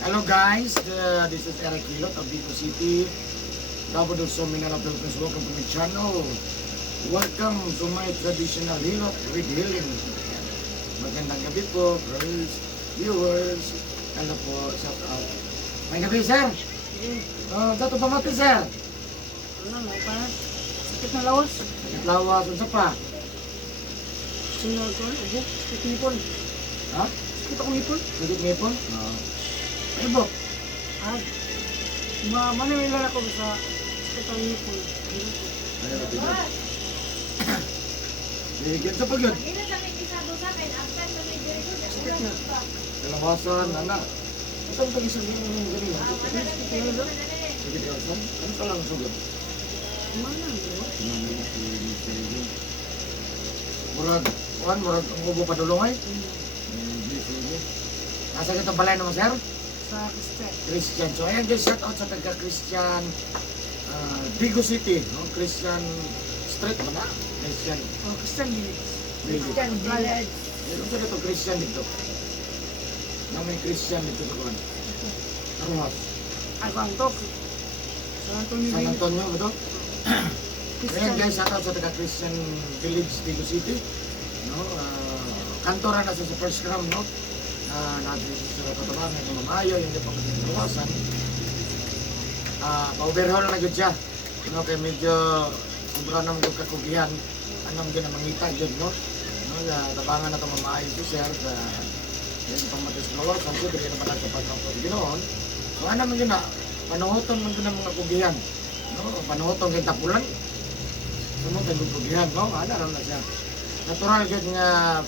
Hello guys, this is Eric Hilot of Bicol City, Davao del Sur, Mindanao, Philippines. Welcome to my channel. Welcome to my traditional Hilot with Healing. Magandang gabi po, friends, viewers. Hello po, shout out. May gabi, sir. Dato pa mati, sir. Ano, may pa? Sakit na lawas. Lawas, unsa pa? Sinod ko, ubo. Sakit ngipon. Ha? Sakit ako ngipon. Sugit ngipon? Ano po? Ah, maniwala ako sa sakit ang ngipon. Ayun, tignan. Bigyan sa pagod. Sakit na. Kalawasan, anak. Ito ang tagisag yung ganyan. Sige, Elson. Ano ka lang sugod? Mana, bro? Murag, murag ang ubo padulong ay. Nasa kita balay naman, sir? Sa Kristel. Christian. So, ayan guys, shout out sa taga-Christian Bigo City, no? Christian Street ba na? Christian Oh, Kristel Village. Christian Village. Ano sa dito? Christian dito. Na may Christian dito sa kuwan. Armas. Ay, Bangkok. San Antonio San Village. Antonio ba ito? Ayan Christian. guys, shout out sa taga-Christian Village, Bigo City. No? Kantora na sa first gram, no? Natin sa katabangan ng mamayo, yung di pa magkakawasan. Pa-overhaul na yun siya. No? Kaya medyo sobra naman yung kakugihan. Anong din na mangita yun, no? No? Tabangan na itong mamayo si sir sa yung pamatis na kawasan. So, bigyan naman natin pagkakot ginoon. So, ano naman yun na? Panuhoton man yun ang mga kugihan. No? Panuhoton kay tapulan. Sunod ang kugihan, no? Ano naman na siya. Natural yun nga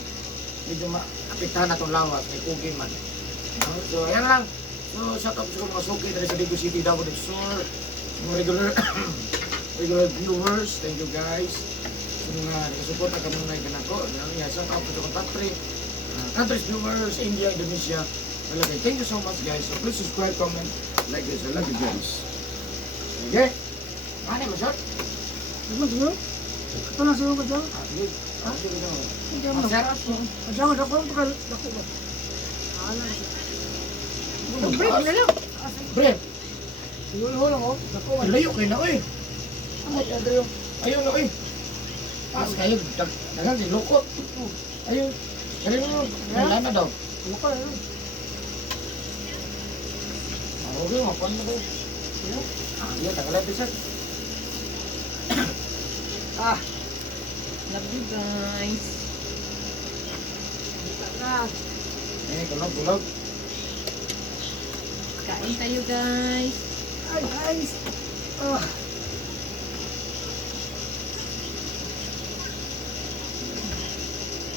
medyo maapektahan na itong lawas, may kugi man. No? So, ayan lang. So, shout out sa mga suki dari sa Bigo City, Davao del Sur. Mga regular viewers, thank you guys. Sa mga nakasupport na kami na ikanako. Shout out sa mga countries viewers, India, Indonesia. Talaga, thank you so much guys. So, please subscribe, comment, like this. I love you guys. Okay? Ano mo, sir? Ano, bro? Ito na sa'yo ka dyan? Sige. Sige na. Hindi mo Sir? Kadyan, dako ba? Dako ba? Ano? Break na lang. Brett, Ihulo lang, oh. Dako ba? layo kayo na, oy. Ay, Adrio. Ayun na, oy. Pas kayo, dagang di lukot. Ayun. Galing mo, wala na daw. Ano ka, ano? Okay, mapan na daw. Iya, tagalan bisa. Love you guys. Eh, kulog. Kain tayo guys. Ay, guys.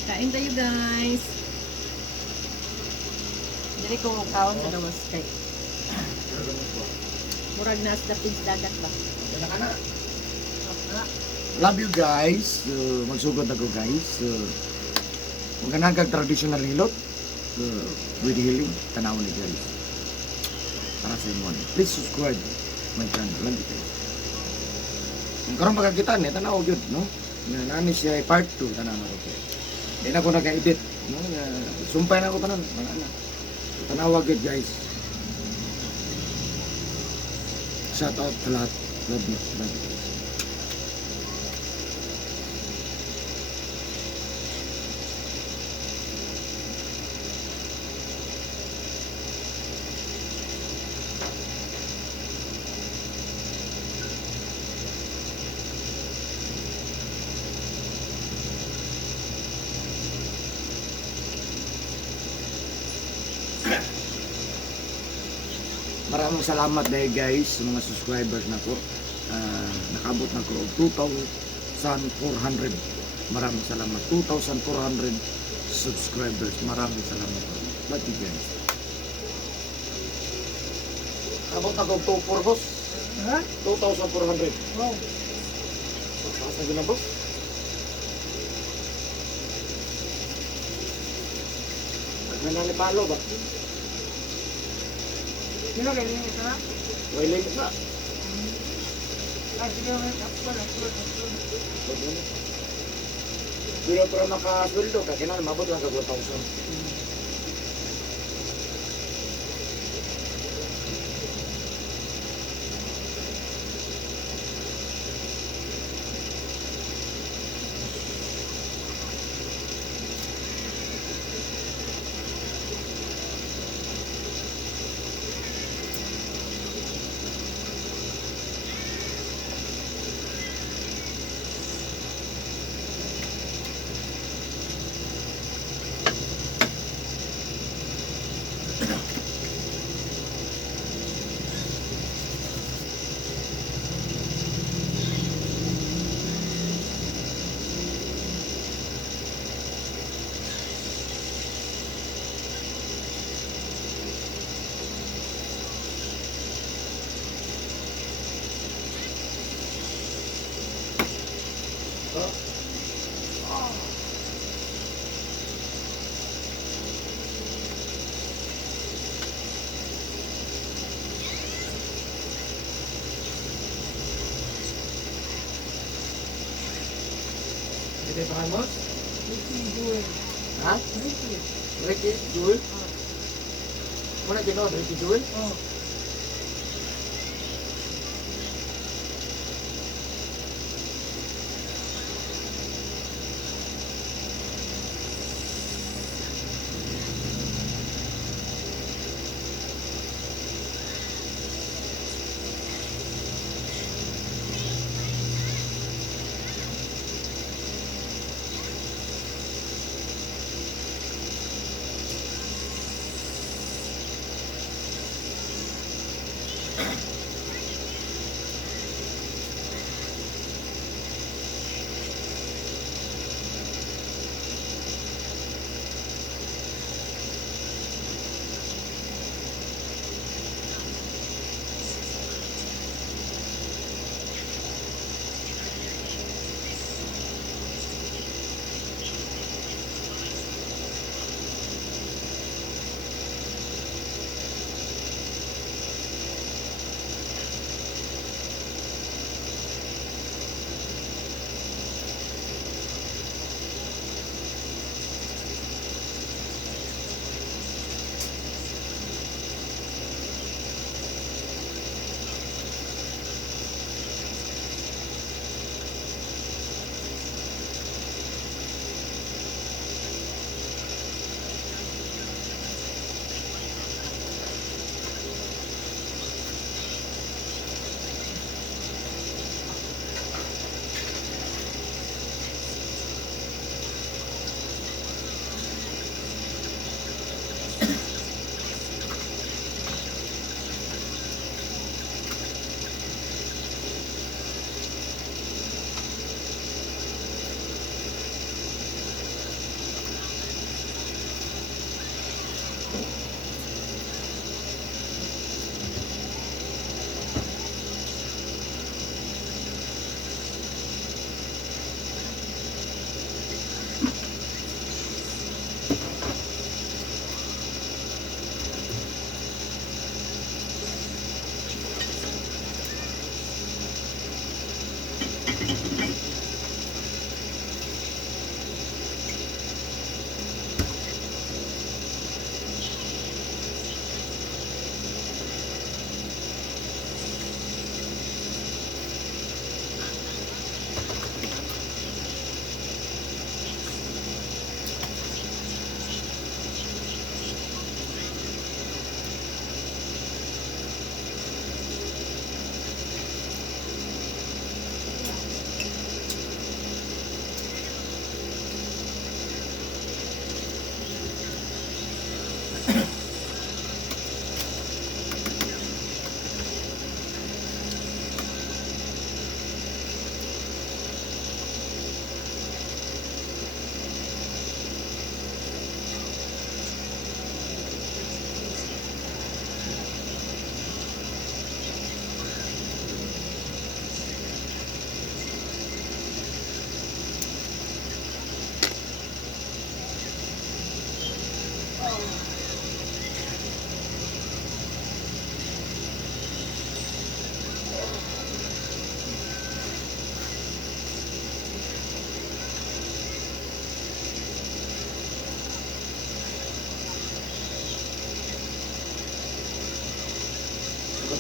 Kain tayo guys. Dili ko kaon sa gawas kay. Murag na sa pins dagat ba? Kaya ka na. Love you guys. So, magsugod ako guys. So, kung kanang traditional hilot, with healing, tanaw ni guys. Para sa inyo. Please subscribe my channel. Love you guys. Kung karoon pagkakita niya, tanaw yun, no? Nani siya ay part 2, tanaw na ko. Hindi na ako nag-edit. No? Sumpay na ako tanan. Mga anak. Tanaw yun guys. Shout out sa lahat. Love you. Love you guys. Maraming salamat dahil guys sa mga subscribers na ko. Nakabot na ko og 2,400. Maraming salamat. 2,400 subscribers. Maraming salamat. Love you guys. Nakabot na ko og 2,400 boss. Ha? 2,400. Wow. Pakas na gina boss. Nagmana ni Palo ba? Sino kayo yung isa na? May limit na. Ay, sige, upload. Pero makasweldo ka, kailangan mabot lang sa 4,000. Sige, pangalan mo? Ricky Jewel. Ha? Ricky. Ricky Jewel? Muna ginood, Ricky Jewel? Oh.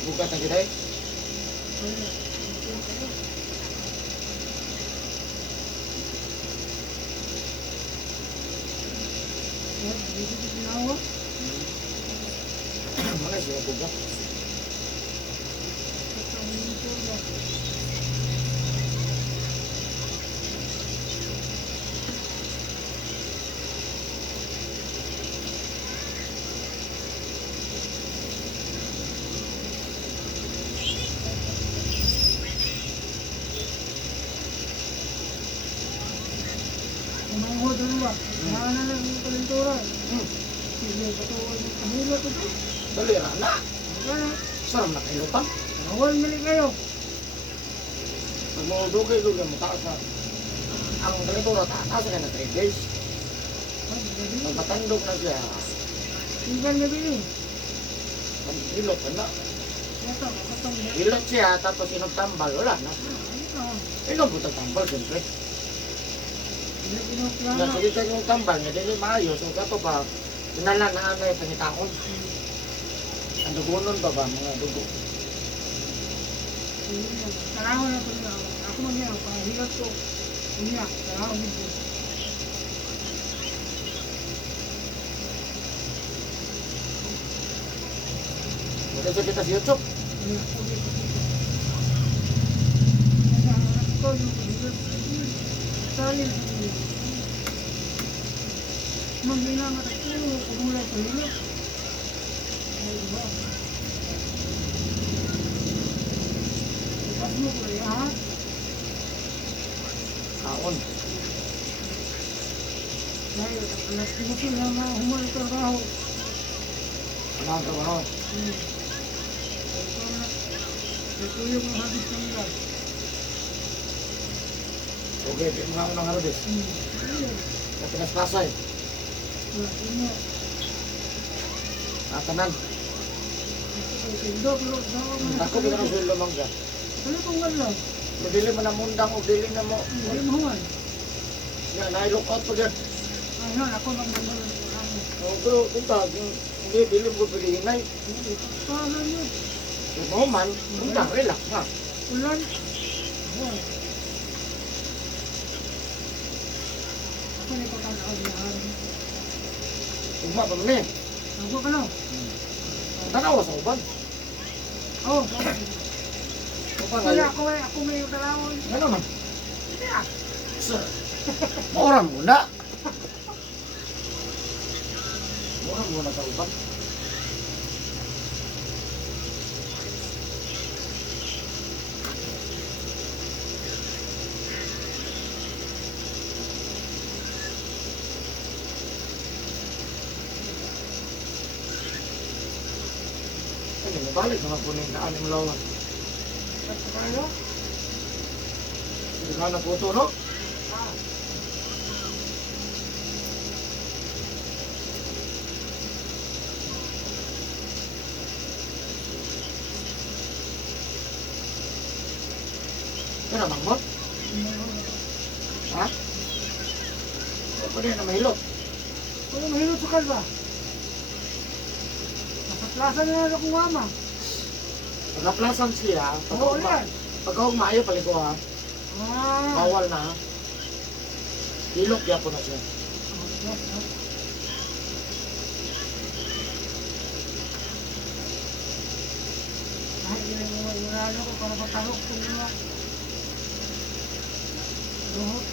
Bukas na kita eh. Mana sih buka? Kumaho dalawa. Mana lang yung kalentura. Sige, patuwag ng kahilot ito. Dali na. Kaya, Sarap na kayo pa. awal mali kayo. Magmudugay-dugay mo taas na. Ang ganito na taas ka na 3 days. Magpatandog na siya. Tinggal na din eh. Hilot na. Ito, makatong na. Hilot siya tapos inagtambal. Wala na. Ito. Ilang butang tambal siyempre. Hindi Na pinoplano. sige kayo yung tambal, hindi nyo maayos. So kato ba, pinala na ano yung pangitaon. Ang dugunon pa ba, mga dugo. Kailangan na ito nila. Ako man yan, pahigat ko. Unya, kailangan dito. Wala sa kita sa YouTube. Unya, unya, Kaya ang anak ko, yung pahigat. Sayang. Maghina nga tayo, kumulay pahigat. Ay, diba? Ipas mo ko rin, ha? Kaon. Dahil, alas di mo sila na humuli trabaho. Wala ang trabaho. Ito yung habis kanila. Okay, di mga unang harabis. Sa pinaspasay. Ini, Natanan. Indo, pero Ako di ka ng sulo mangga. Ano kung wala? Madili mo na mundang o dili na mo. Hindi mo huwan. Nga, na-look out pa dyan. Ayun, ako nang mandala. Pero, punta, hindi, dili mo pilihinay. Paano yun? Kung mo man, punta, relax na. Ulan? Ako na ipatalaw yan. Ugma pa man eh. Ako ka na? Tanawa sa uban. Oo. Uban Kaya ay, ako may talawon. ano man? Hindi ah. Sir, mauram muna. Mauram muna sa uban. Ay, nabalik naman po na aning lawan. Ano? Hindi ka na po ito, no? Ito na, mangbot? Ha? Ito po na mahilot. Kung mahilot sa kalba. Nasaplasan na lang akong mama. Pagkaplasan siya, Oo yan. pagkahog maayo paliko ha, Ah. bawal na ha. Hilot ya po na siya. Ay, ginagawa ko para matalok ko nila. Luhot.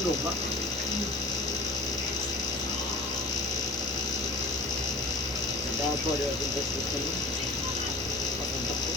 Linggo ba? Dapat dia tinggal hospital. Pasang takut.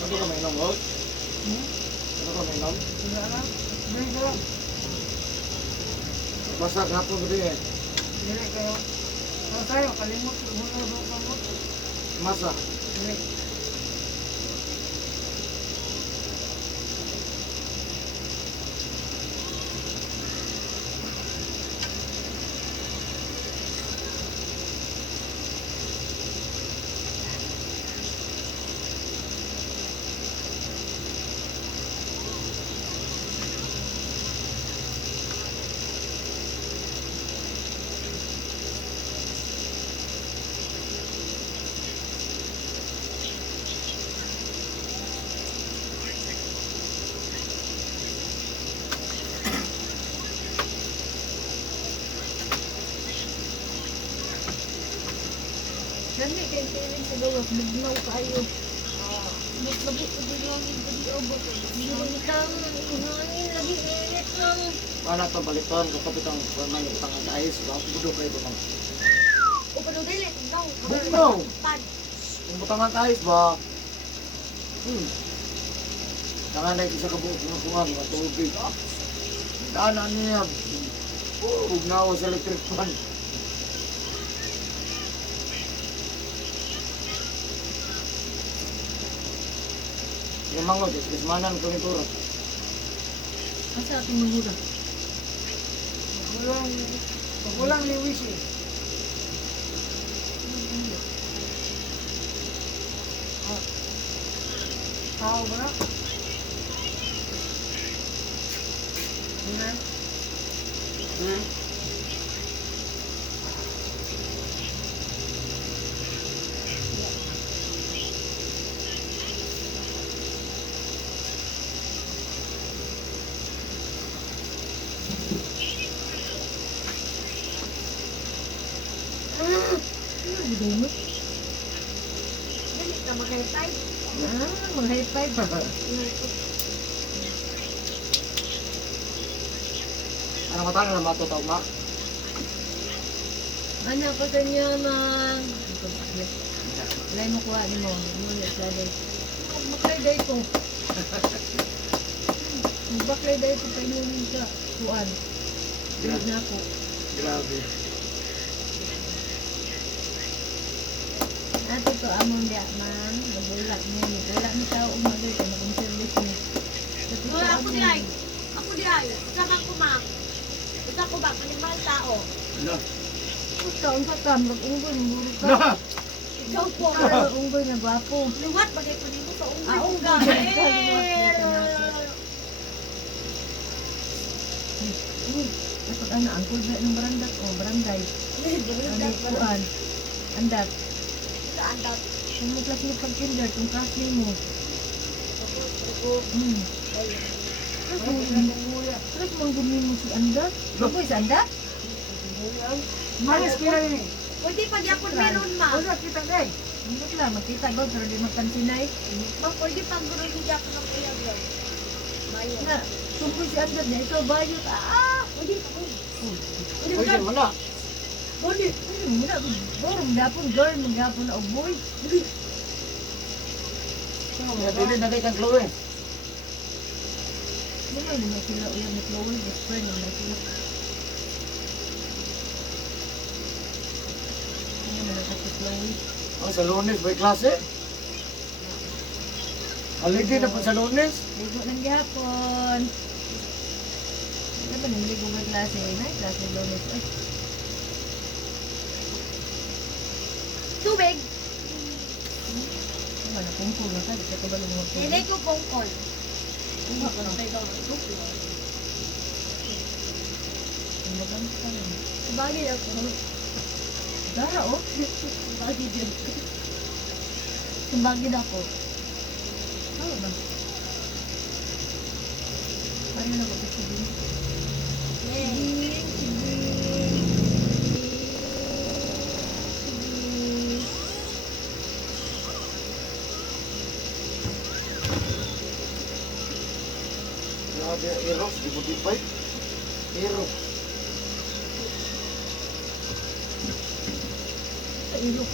Ano ka mainom, Rod? Ano ka mainom? Wala na. Hindi ko lang. Basta hapon rin eh. Hindi kayo. Ano tayo? Kalimot. Muna sa kamot. Masa. Hindi. Gani kay feeling sa gawas, bugnaw kayo. Mas lagi ko din lang yung pag-iobot. Hindi ka hangin lagi init lang. Mana to baliton kapit ang man yung tangan sa ayos. Ba budo kayo ba? O pano dili, no. Bugnaw. Pad. Yung butangan sa ayos ba? Tangan na isa ka buong bungan ng tubig. Daanan niya. Bugnaw sa electric fan. Yung mangod, ismanan ko nito. Asa ating manghura? Magulang ni Wishi. Tao ba na? Hindi. Budungot. Dili ka magkaytay. Mga high five. Ano ka tanong na matutaw ma? Ano pa sa inyo mang... Lay mo kuha ni mo. Muna sa day. Maglay day ko. Maglay day ko kayo nung sa kuhan. Bilid na ako. Grabe. Ato to among diya man. Nagulak niya. Nagulak ni tao umagay ka. Naging service ni. Hoy, ako di ay. Ako di ay. Sama ko ma'am. Isa ko ba panimal tao? Ano? Taon sa kam. Mag-unggoy. Muro ka. Na! Ikaw po. Mag-unggoy na gwapo. Liwat bagay pa nimo sa unggoy. Ah, unggoy. Dapat ano, ang kulba ng barandat o baranday. Ano kuan. Andat. Andal. Kung mo class mo pag-kinder, kung class mo. Terus manggunin mo si Andat? Ano si Andat? Malis kila ni. Pwede pa di ako meron ma. Wala kita day. Hindi lang, makita ko, pero di magpansinay. Ma, pwede pa guro di ako ng kuya bro. Bayo. Na, tungkol si Andat niya, ikaw bayot. Ah! Pwede pa ko. Pwede Uy, ka. di mo na. Pwede. Muna, bro, magapon, girl, magapon na boy. Kaya dili na kayo kang Chloe. Hindi mo na sila uyan ni Chloe, best friend na sila. Hindi mo na kasi Chloe. Oh, sa Lunes may klase? Holiday na po sa Lunes? Ligo ng gihapon. Ano ba nang ligo may klase? May klase lunes. Ay, Tubig. ano na pungkol na ka. Di ka ba lumot? Hindi ko pongkol. Ano ka na? Ang maganda ka na. Sabagay ako. Dara oh. Sabagay din. Sumbagin ako. Ano ba? Paano na magsasabihin? Grabe, Eros, di mo tipay. Eros. Sa ilo.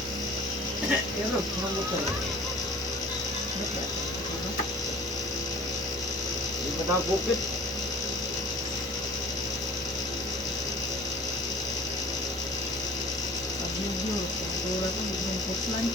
Eros, ano ka? Di mo nagupit. Sa video. Sa tura ko. Yung kuslan.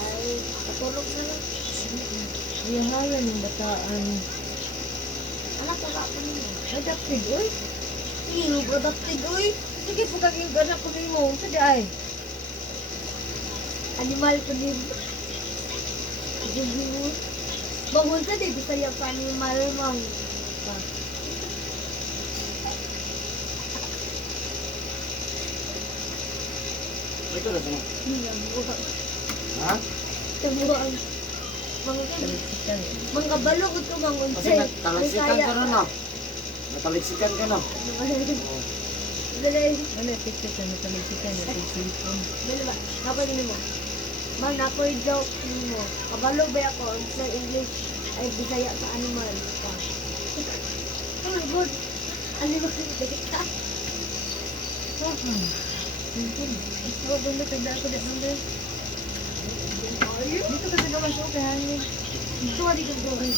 Ay, patulog na lang. Iyahayan ng bataan. Anak, wala ko nila. Ay, daptig, oy. Ilo ba daptig, oy? Sige po kaging anak ko mo. Sa ay. Animal ko din. Bangun sa di, bisaya pa animal, mang. Ito na sa Ha? Tabuang. Talisikan. Mga balo ko ito, mangun Kasi natalagsikan ka na na. Natalagsikan ka na. Dali. Ano, tiktik na talisikan. Talisikan. Dali ba? Nakoy din mo. Mang nakoy joke mo. Kabalo ba ako? Sa English ay bisaya sa animal. Oh, good. Animal ka. Ito, bunda ka dito dito bunda. Dito ka sa gawas ko kay hangin. Ito ali ko doon.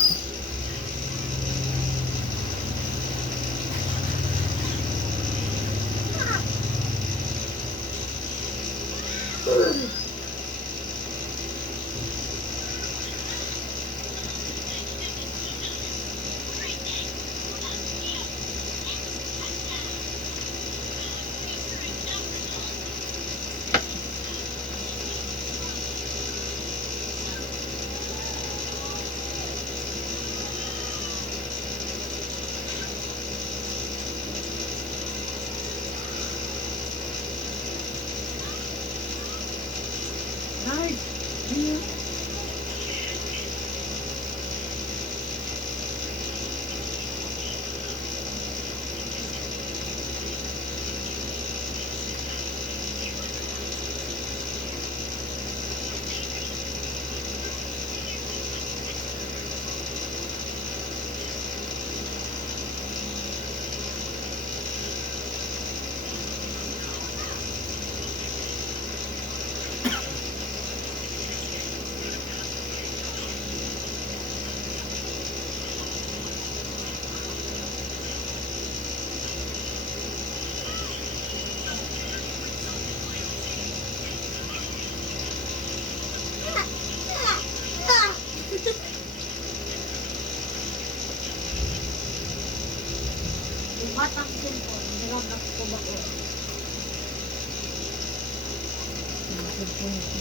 Ay,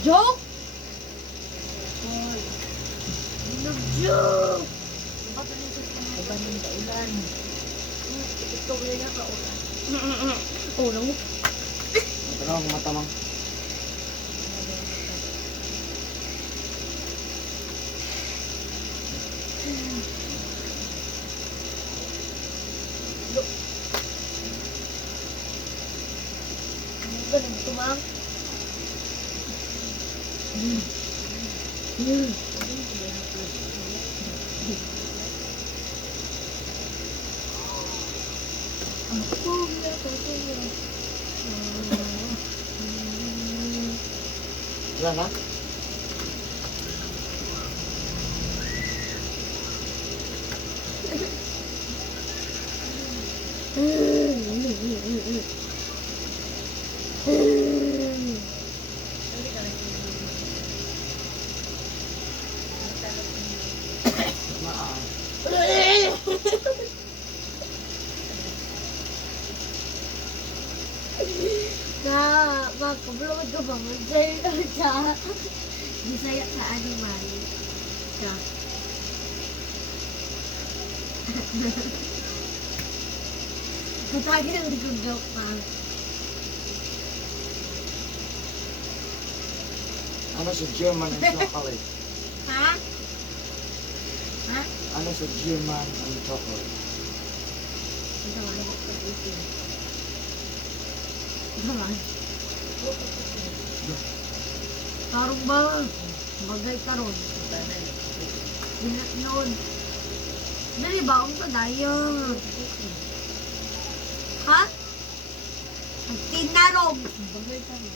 Joke? Nag-joke! Kabanin ka ulan. Ito ko na ka ulan. Ulang mo. Ito na ang mata mang. Ganun ito, ma'am. Wala na? Na magkablod ka ba sa Bisaya sa animal ka. Katagin ang likod joke pa. Ano sa German ang chocolate? Ha? Ha? Ano sa German ang chocolate? Ito man, pag-isip. Ito man. Karong ba? Bagay karon. Noon. Dali ba? Ang padayang. Ha? Ang tinarong. Bagay karon.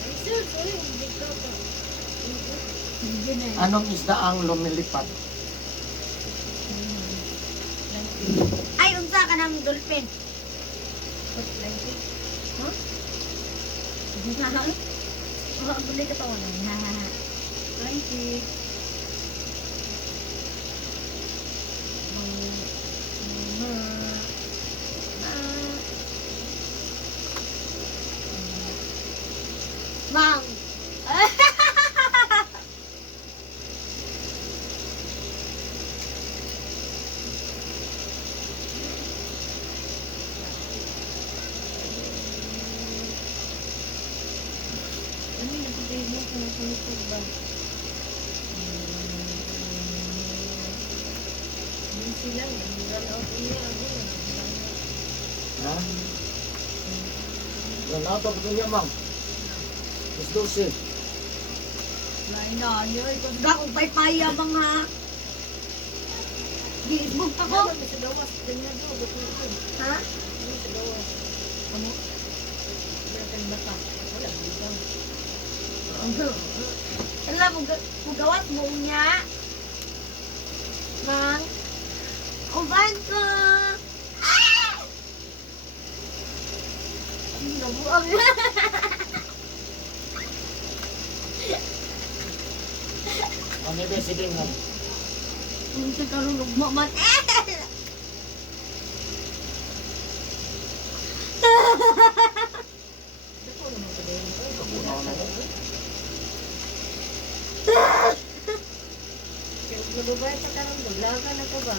Ay, sir, sorry, hindi ka pa. Hindi na eh. Anong isda ang lumilipad? Ay, unsa ka ng dolphin? Huh? Oh, boleh ka tawanan. Lanky. Mang. Ano yung napagay mo kung nasunod ba? Hindi sila, hindi run out niya ako. Ha? Wala na ito po niya, ma'am. Miss Lucy. Lain na, yoy. Kung da kong paypaya mga. Giisbog pa ko. Ano ba sa gawas? Ganyan doon, bututin. Ha? Ano sa gawas? Ano? Bertan bata. Wala, bilang. Alam mo, gawat mo niya. Mang. Kuban ko. Ah! Nabuang. Ang ibig sabihin mo. Kung sa karong lugmaman. Ito naman sa gawas. Kabunaw na ito. Kaya nababay sa karang maglaga na ka ba?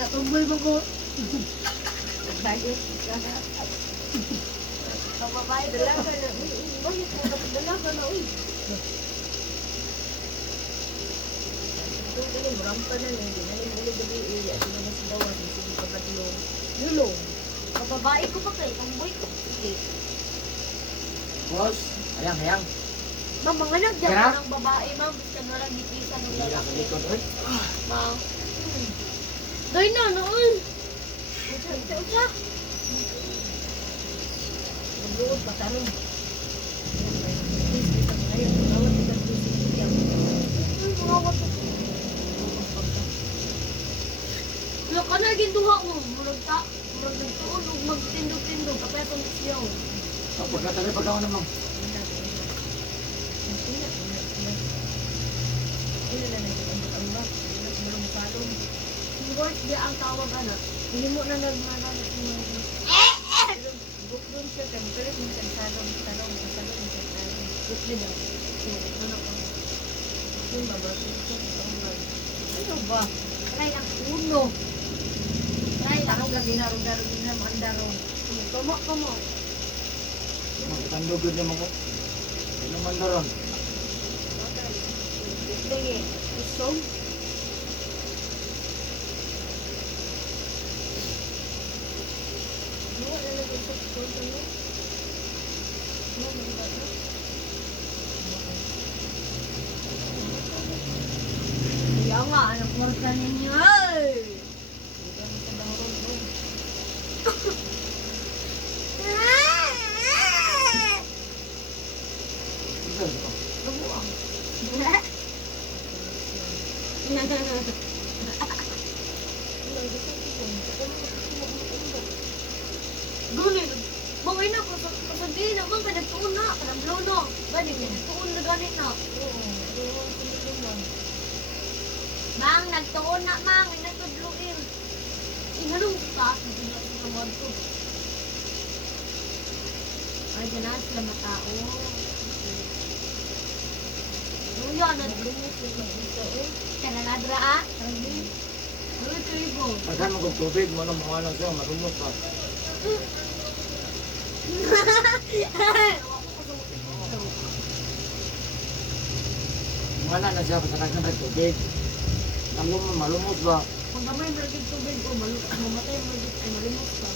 Natumbol mo ko. Nagbayot ka. Kababae ko. Dalaga na. Uy, bakit mo dalaga na? Uy. Ito galing, rampa na lang. Hindi na yung ulo gabi. At yung mas gawas. Sige pa ba yung yulong? Kababae ko pa kay. Tomboy ko. Sige. Boss, ayang. Ma'am, mga nagyan Kaya? ng babae, ma'am. Gusto na lang gipisa ng Hindi ako lalaki. dito, doy. Ma'am. Doy na, noon. Usa. Magluod pa tanong. Please, kita mo ngayon. Bawat isang puso ng tiyak. Uy, mga wato. Wala ka na ginduha mo. Murag ta. Murag nagtuon. Huwag magtindog-tindog. Kapaya itong siyaw. Kapag natali pagkawan naman. Work di ang tawag ana. Hindi mo na nagmanalas mo. Bukdun siya, kan pelit mo sa salong, sa salong, Putli daw. Ano ko? Yung babasin ko. Ano ba? Try ang uno. Try lang. Tarong lagi na mandaro. Kamo. Magtandog yun yung mga. Hindi naman daron. Sige. Isog. Ano lalagay sa photo mo? Ano ba ito? Kaya nga, ano porta ninyo? Ay! Ito, ito. Nabuang. Gulit. Mga ina ko, sasabihin na, mga nagtuon na, kanang blono. Gani, nagtuon na ganit na. Mang, nagtuon na, mang, nagtudluin. Inanong taas na sila sa kamad ko. Ay, ganahan sila matao. Luya, naglumus na dito eh. Kananadra ah? Sabi. Ano ito ibo? Pagkan mo kung tubig mo na mga ano siya, marunod ka. Wala na siya pasakasya ng tubig. Malumot ba? Kung gamay mo rin tubig ko, mamatay mo rin ay malimot ka.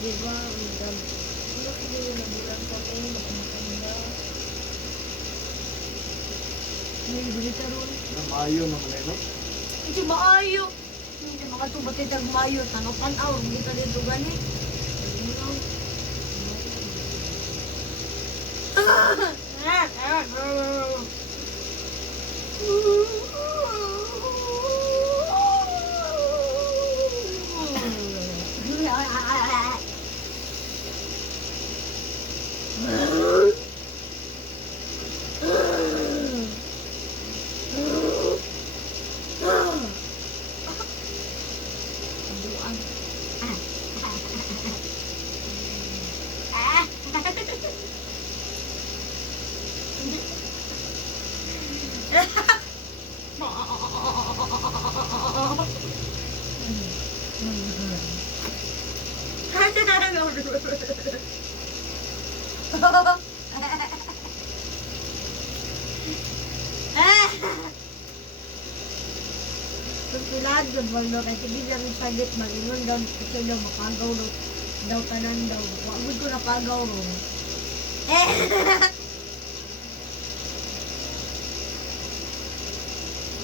Diba? Ang dami. Ano siguro na bilang sa kayo magkakanda? May bulita ron. Maayo naman eh, no? Hindi maayo. Hindi mga tubatid ang maayo. Tanopan aw, hindi ka dito gani. Tulad yun, wala kasi di na rin sagit malingon daw, kasi daw makagaw daw tanan daw. Wagod ko napagaw ro.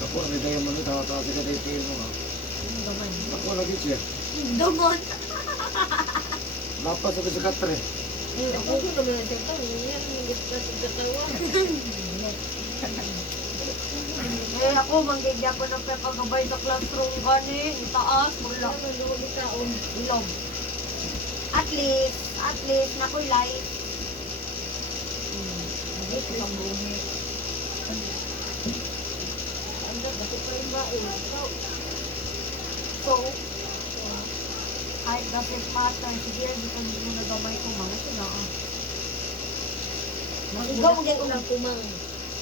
Ako, may tayo mo na tawa-tawa sa kadaytiin mo ka. Gaman. Ako lagi siya. Gamon. Lapas ako sa katre. Ako ko naman ang tagtaw. Yan ang gusto sa tagtawa. Eh ako, manggigya ko ng pagkagabay sa classroom gani. Taas, wala. Ano naman yung taon? Ilog. At least, nakoy life. Hindi ko lang bumi. Anda, bakit pa rin ba eh? So, kahit doesn't matter, sige, hindi ko nito nagamay ko mga sila. Masigaw mo kayo lang kumang.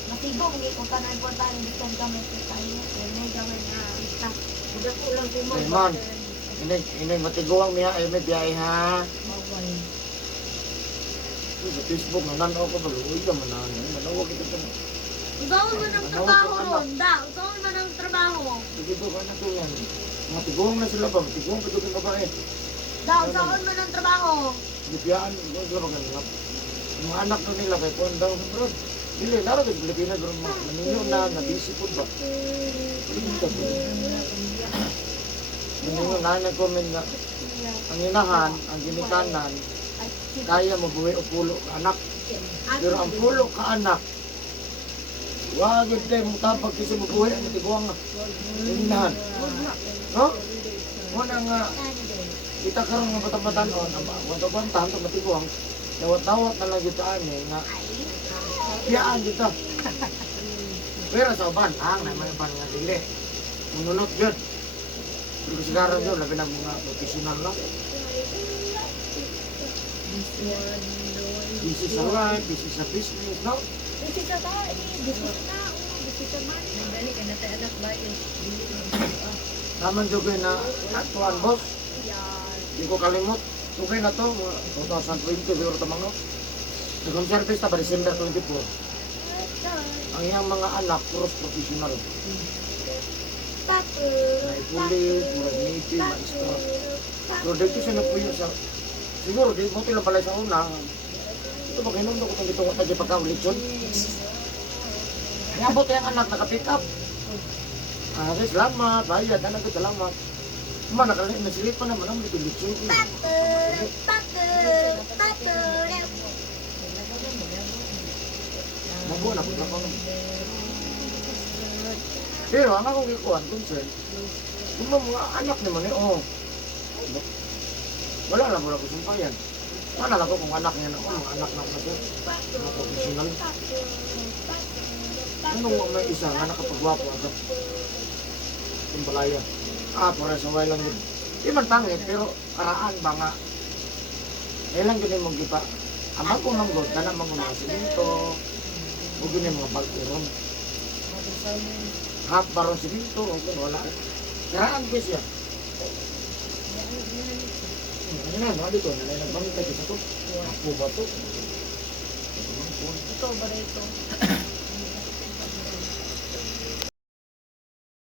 Masigaw mo kayo kung tanong po tayo, hindi ka gamay ko tayo. Kaya may gamay na stop. Hindi ko lang kumang. Raymond. Inay matiguang niya ay may biyahe ha. Bawal. Sa Facebook na nanaw ko maluoy ka man na. Manawag ito ito. Usawan mo ng trabaho ron, da. Usawan mo ng trabaho. Sige po, ano to yan? Matiguang na sila ba? Matiguang pa ito kang babae. Da, usawan mo ng trabaho. Bibiyaan, kung sila magandang. Mga anak na nila kay Puan daw, bro. Dili, naro ka sa Pilipinas, bro. Maninyo na, nabisi po ba? Pagkita po. Maninyo na, nag-comment nga. Ang inahan, ang ginikanan, kaya mabuhi o pulo ka anak. Pero ang pulo ka anak, wag yun tayo mong tapag kasi mabuhi ang matiguang nga. Ang inahan. No? Wala nga, kita karoon nga batang-batanon, ang bantag-bantahan ito matiguang, dawat-dawat na lang dito nga, biyaan dito. Pero sa uban, naman yung nga dili. Mununot yun. Pero sigara yun, labi ng mga professional lang. This one, Lord. Busy sa life, busy sa business, no? Busy sa tayo, busy sa tao, busy sa man. Nagani ka na tayo anak ba yun. Naman juga na tuan boss. Yan. Di ko kalimot. Tugay na to, mga 2020 siguro tamang no. Nagong service ta ba December 24. Ang iyang mga anak, puros professional. Papu. May pulis, murag navy, maestro. Pero dito siya napuyo sa... Siguro, di mo lang pala sa una. Ito ba kinundo ko itong gitungot na di pagkaulit yun? Nabot yung anak, naka-pick up. Salamat, bayad, anak ko, salamat. Cuma nakasilip pa naman ang bibilit yun. Mabuo na po na ko. Pero ang akong ikuhan, concern, yung mga anak naman eh, oh. Wala lang wala ko sumpayan. Wala lang ko kung anak niya na, mga anak na siya. Mga professional. Anong may isa nga nakapagwapo agad? Yung balaya. Para sa way lang yun. Di man pangit, pero karaan ba nga. Kailan ganyan mong kita. Amang ko manggod, na naman ko mga siminto. O ganyan mga bagkiron. Half baron siminto, o ganyan, wala. Karaan ko siya. Ano na, mga dito, nalay nagbangit ka sa to. Ako ba to? Ito ba ito?